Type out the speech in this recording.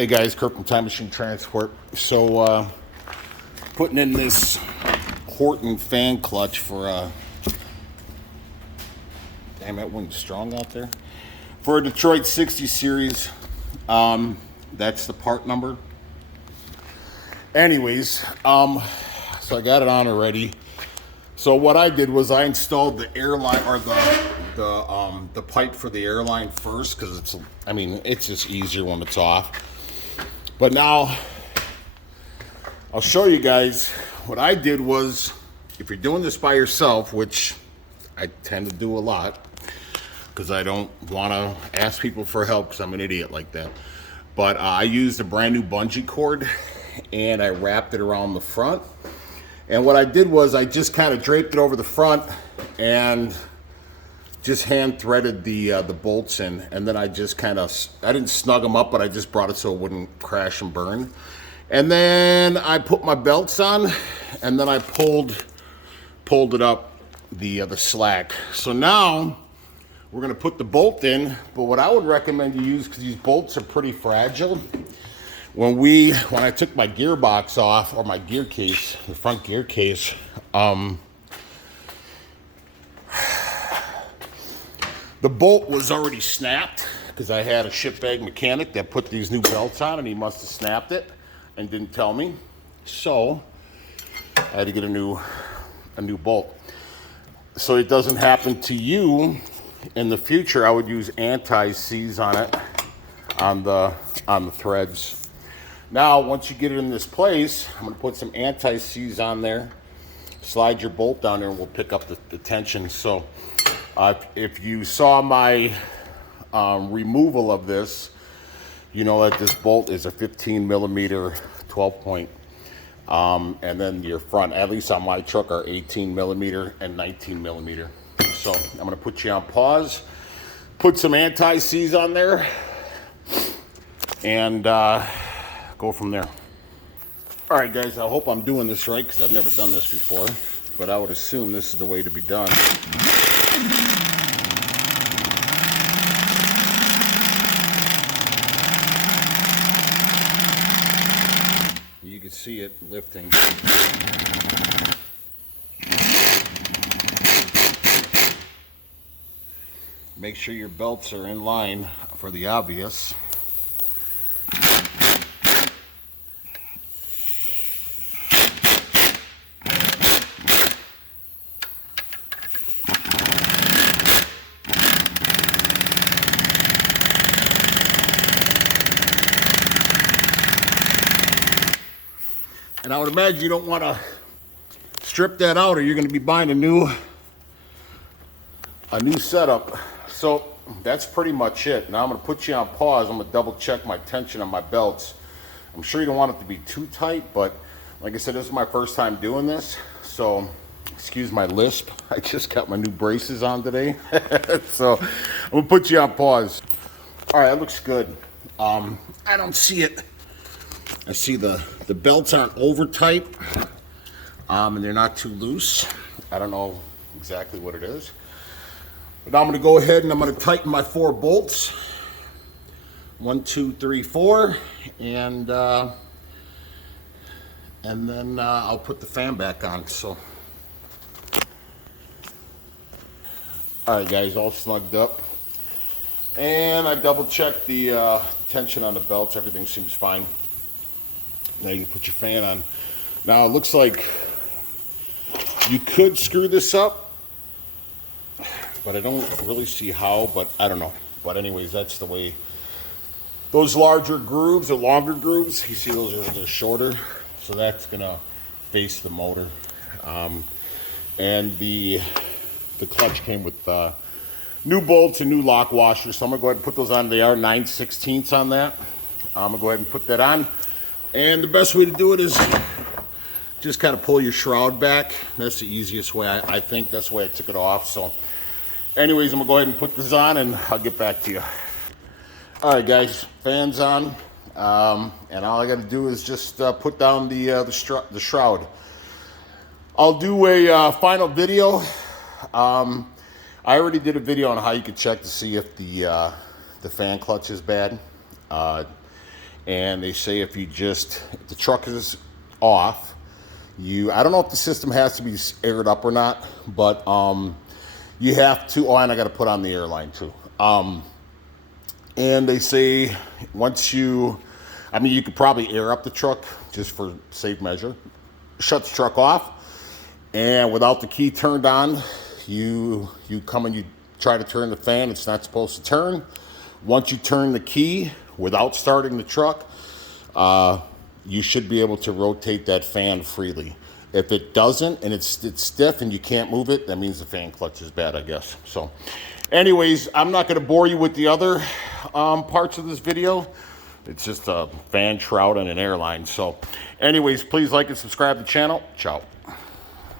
Hey guys, Kirk from Time Machine Transport. So, putting in this Horton fan clutch for damn, that one's strong out there. For a Detroit 60 series. That's the part number. Anyways, so I got it on already. So what I did was I installed the airline or the pipe for the airline first because it's just easier when it's off. But now I'll show you guys what I did was, if you're doing this by yourself, which I tend to do a lot because I don't want to ask people for help because I'm an idiot like that. But I used a brand new bungee cord and I wrapped it around the front. And what I did was I just kind of draped it over the front and just hand threaded the bolts in, and then I just kind of, I didn't snug them up, but I just brought it so it wouldn't crash and burn. And then I put my belts on, and then I pulled it up the slack. So now we're gonna put the bolt in, but what I would recommend you use, because these bolts are pretty fragile, when I took my gearbox off, or my gear case, the front gear case, the bolt was already snapped because I had a shipbag mechanic that put these new belts on and he must have snapped it and didn't tell me. So I had to get a new bolt. So it doesn't happen to you in the future, I would use anti-seize on it, on the threads. Now, once you get it in this place, I'm gonna put some anti-seize on there, slide your bolt down there and we'll pick up the tension. So if you saw my removal of this, you know that this bolt is a 15 millimeter 12 point. And then your front, at least on my truck, are 18 millimeter and 19 millimeter. So I'm gonna put you on pause, put some anti-seize on there, and go from there. All right, guys, I hope I'm doing this right because I've never done this before, but I would assume this is the way to be done. You can see it lifting. Make sure your belts are in line for the obvious. And I would imagine you don't want to strip that out or you're going to be buying a new setup. So that's pretty much it. Now I'm going to put you on pause. I'm going to double check my tension on my belts. I'm sure you don't want it to be too tight, but like I said, this is my first time doing this. So excuse my lisp. I just got my new braces on today. So I'm going to put you on pause. All right, that looks good. I don't see it. I see the belts aren't over tight, and they're not too loose. I don't know exactly what it is. But now I'm going to go ahead and I'm going to tighten my 4 bolts. 1, 2, 3, 4, and then I'll put the fan back on. So, all right, guys, all snugged up, and I double checked the tension on the belts. Everything seems fine. Now you can put your fan on. Now it looks like you could screw this up, but I don't really see how, but I don't know. But anyways, that's the way. Those larger grooves or longer grooves, you see those are shorter, so that's gonna face the motor. And the clutch came with new bolts and new lock washers, so I'm gonna go ahead and put those on. They are 9/16 on that. I'm gonna go ahead and put that on. And the best way to do it is just kind of pull your shroud back. That's the easiest way, I think. That's the way I took it off. So anyways, I'm gonna go ahead and put this on and I'll get back to you. All right, guys, fan's on. And all I gotta do is just put down the shroud. I'll do a final video. I already did a video on how you could check to see if the fan clutch is bad. And they say if the truck is off, I don't know if the system has to be aired up or not, but you have to, oh, and I got to put on the airline too. And they say you could probably air up the truck just for safe measure. Shut the truck off, and without the key turned on, you come and you try to turn the fan. It's not supposed to turn. Once you turn the key without starting the truck, you should be able to rotate that fan freely. If it doesn't and it's stiff and you can't move it, that means the fan clutch is bad, I guess. So anyways, I'm not going to bore you with the other parts of this video. It's just a fan shroud and an airline. So anyways, please like and subscribe to the channel. Ciao.